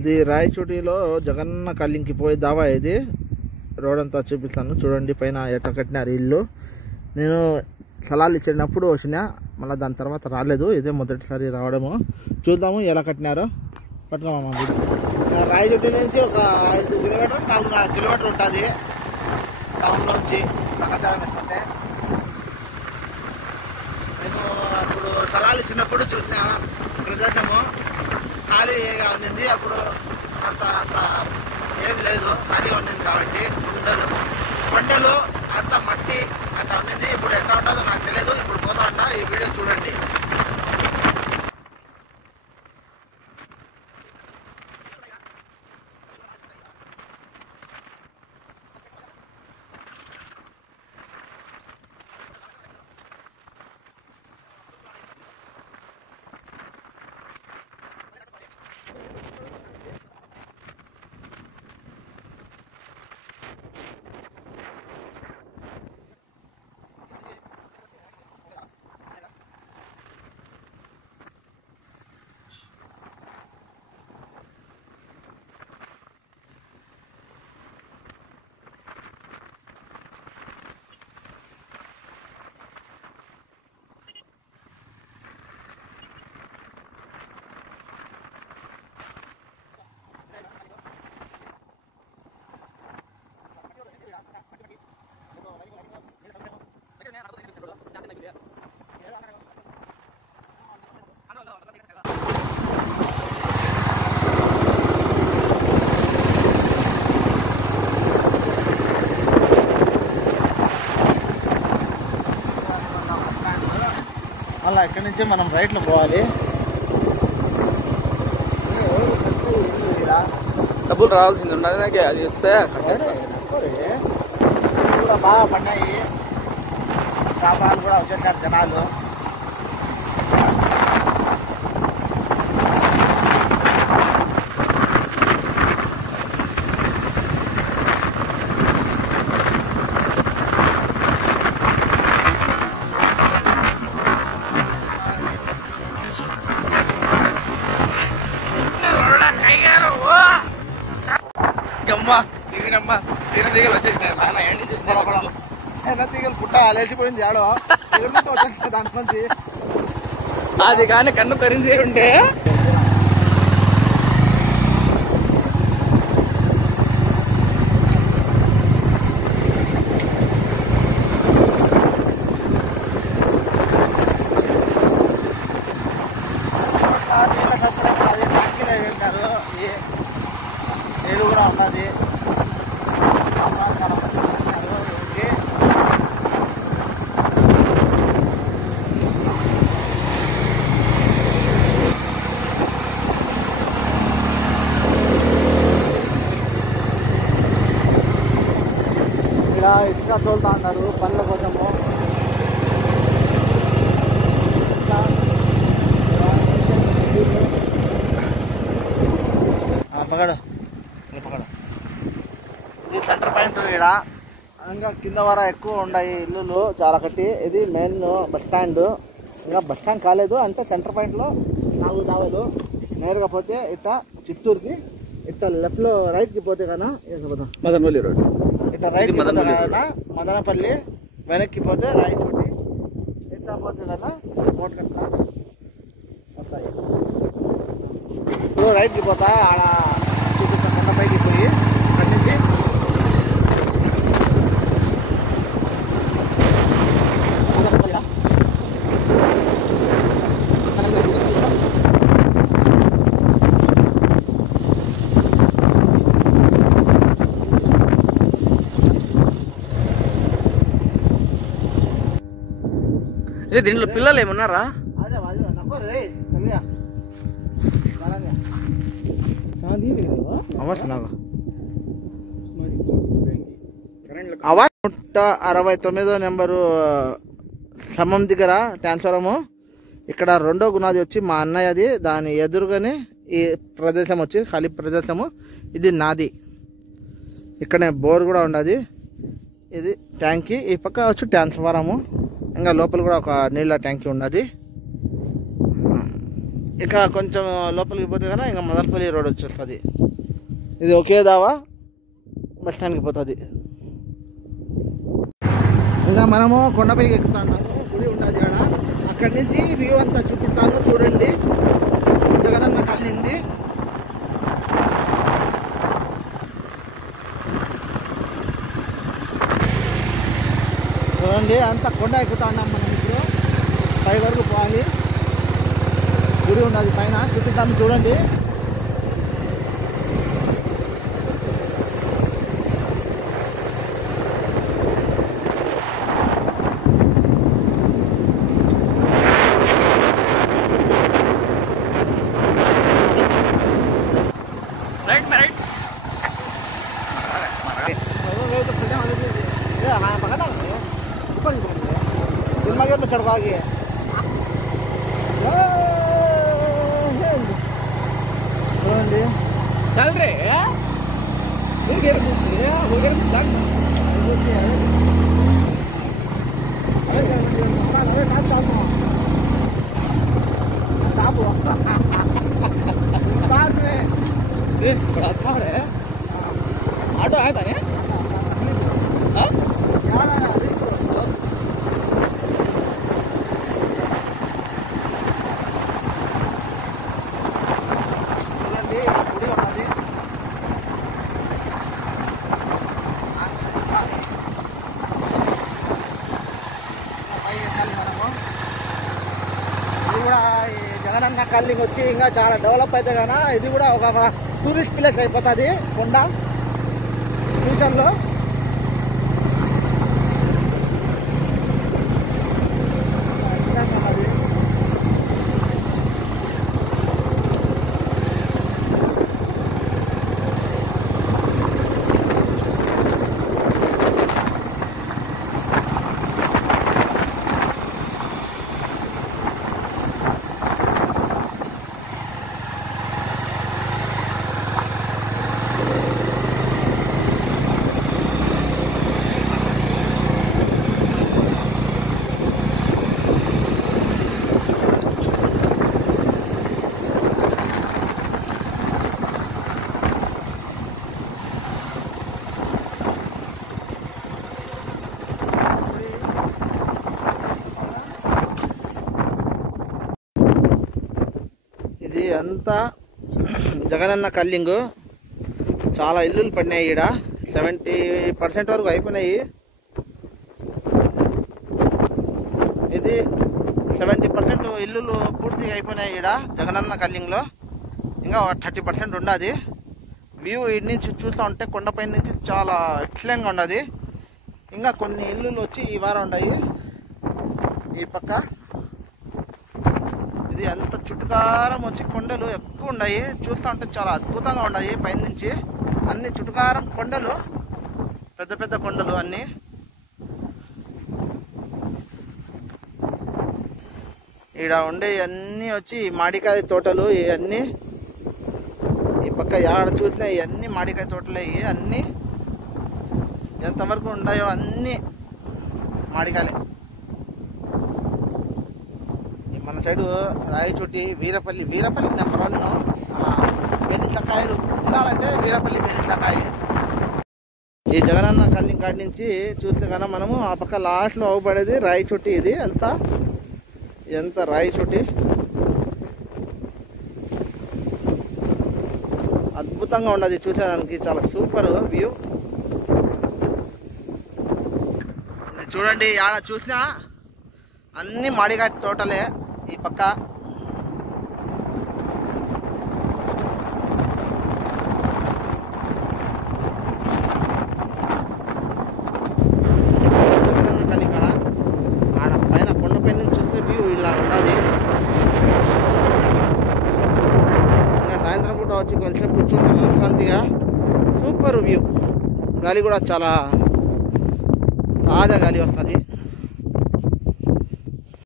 ఇది రాయచోటిలో జగన్న కల్లింకి పోయే దావా. ఇది రోడ్ అంతా చూపిస్తాను చూడండి. పైన ఎట్లా కట్టినారు ఇల్లు. నేను సలాలు ఇచ్చినప్పుడు వచ్చినా, మళ్ళీ దాని తర్వాత రాలేదు. ఇదే మొదటిసారి రావడము. చూద్దాము ఎలా కట్టినారో. పట్టుకోమా. రాయచోటి నుంచి ఒక 5 కిలోమీటర్ 4 కిలోమీటర్ ఉంటుంది టౌన్ నుంచి సమాచారం పెట్టుకుంటే. నేను అప్పుడు సలాలు ఇచ్చినప్పుడు చూసిన ప్రదేశము ఖాళీగా ఉండింది. అప్పుడు అంత ఏమి లేదు, ఖాళీ ఉండింది కాబట్టి కొండలు అంత మట్టి అట్లా ఉండింది. ఇప్పుడు ఎట్లా ఉంటుందో నాకు తెలియదు. ఇప్పుడు పోతా ఉంటా. ఈ వీడియో చూడండి. మళ్ళీ ఇక్కడి నుంచి మనం రైట్లో పోవాలి. డబ్బులు రావాల్సింది ఉన్నది నాకు. అది వస్తే కూడా బాగా పడినాయి. వ్యాపారాలు కూడా వచ్చేసారు జనాలు. తీగలు పుట్ట లేచిపోయింది ఆడో వచ్చేసి దాంట్లో నుంచి. అది కానీ కన్ను కరించి ఉంటే అది ట్యాంకీలో వెళ్తారు. నీళ్ళు కూడా ఉన్నది. ఇలా ఇసుక తోలుతా ఉన్నారు పనుల కోసము. పగడు పగడు. ఇది సెంటర్ పాయింట్. ఇక్కడ ఇంకా కింద వర ఎక్కువ ఉన్నాయి ఇల్లులు చాలా కట్టి. ఇది మెయిన్ బస్ స్టాండ్. ఇంకా బస్ స్టాండ్ కాలేదు అంటే సెంటర్ పాయింట్లో 4 దావలు. నేరుగా పోతే ఇట్లా చిత్తూరుకి, ఇట్లా లెఫ్ట్లో రైట్కి పోతే కన్నా మదనపల్లి రోడ్, ఇట్లా రైట్ మదనపల్లి, వెనక్కి పోతే రాయచోటి, ఇట్లా పోతే కదా కోటకట్ల వస్తాయి. ఇప్పుడు రైట్కి పోతా ఆడ కొండపైకి పోయి అక్కడి నుంచి దీంట్లో పిల్లలు ఏమన్నారా? అవాజ్ 169 నెంబరు సమం దగ్గర ట్రాన్స్ఫారము. ఇక్కడ రెండో గునాది వచ్చి మా అన్నయ్యది. దాని ఎదురుగానే ఈ ప్రదేశం వచ్చి ఖాళీ ప్రదేశము. ఇది నాది. ఇక్కడనే బోర్ కూడా ఉన్నది. ఇది ట్యాంకీ. ఈ పక్క వచ్చి ట్రాన్స్ఫారము. ఇంకా లోపల కూడా ఒక నీళ్ళ ట్యాంకీ ఉన్నది. ఇక కొంచెం లోపలికి పోతే కదా ఇంకా మదనపల్లి రోడ్ వచ్చేస్తుంది. ఇది ఒకే దావా బస్ స్టాండ్కి పోతుంది. ఇంకా మనము కొండపైకి ఎక్కుతాము, గుడి ఉన్నది ఆడ. అక్కడి నుంచి వ్యూ అంతా చూపిస్తాను చూడండి. జగనన్న కాలనీ చూడండి, అంతా కొండ ఎక్కుతా ఉన్నాం మనం. ఇప్పుడు పై వరకు పోవాలి, గుడి ఉన్నది పైన, చూపిస్తాను చూడండి. రైట్ రైట్ ऊपर में चढ़वा गया चल रहे बड़ा अच्छा है। ऑटो आया था జగనన్న కాలనీ వచ్చి ఇంకా చాలా డెవలప్ అయితే కదా ఇది కూడా ఒక టూరిస్ట్ ప్లేస్ అయిపోతుంది కొండ ఫ్యూచర్లో. ఇది అంతా జగనన్న కల్లింగు. చాలా ఇల్లులు పడినాయి ఈడ, 70% వరకు అయిపోయినాయి. ఇది 70% ఇల్లులు పూర్తిగా అయిపోయినాయి ఈడ జగనన్న కల్లింగ్లో. ఇంకా 30% ఉండదు. వ్యూ ఇటు నుంచి చూస్తూ ఉంటే కొండపై నుంచి చాలా ఎక్సలెంట్గా ఉండదు. ఇంకా కొన్ని ఇల్లులు వచ్చి ఈ వారం ఉన్నాయి ఈ పక్క. ఇది అంత చుట్టుకారం వచ్చి కొండలు ఎక్కువ ఉన్నాయి, చూస్తూ ఉంటే చాలా అద్భుతంగా ఉన్నాయి. పైనుంచి అన్ని చుట్టుకారం కొండలు, పెద్ద పెద్ద కొండలు అన్నీ. ఈడ ఉండే అన్నీ వచ్చి మామిడికాయ తోటలు. ఇవన్నీ ఈ పక్క ఆడ చూసినా ఇవన్నీ మామిడికాయ తోటలే. అన్నీ ఎంతవరకు ఉన్నాయో అన్నీ మామిడికాయలే. మన సైడు రాయచోటి, వీరపల్లి నెంబర్ 1. బెనిసకాయలు తినాలంటే వీరపల్లి బెనిసకాయ. ఈ జగనన్న కల్లి కాడి నుంచి చూస్తే కన్నా మనము ఆ పక్క లాస్ట్లో అవ్వబడేది రాయచోటి. ఇది ఎంత రాయచోటి అద్భుతంగా ఉండదు చూసేదానికి, చాలా సూపర్ వ్యూ. చూడండి, ఆడ చూసినా అన్ని మామిడికాయ తోటలే ఈ పక్క. కలికాడ ఆడ పైన కొండపై నుంచి చూస్తే వ్యూ ఇలా ఉన్నది. ఇంకా సాయంత్రం పూట వచ్చి కొంచెం కూర్చుంటే మనశ్శాంతిగా సూపర్ వ్యూ. గాలి కూడా చాలా తాజా గాలి వస్తుంది.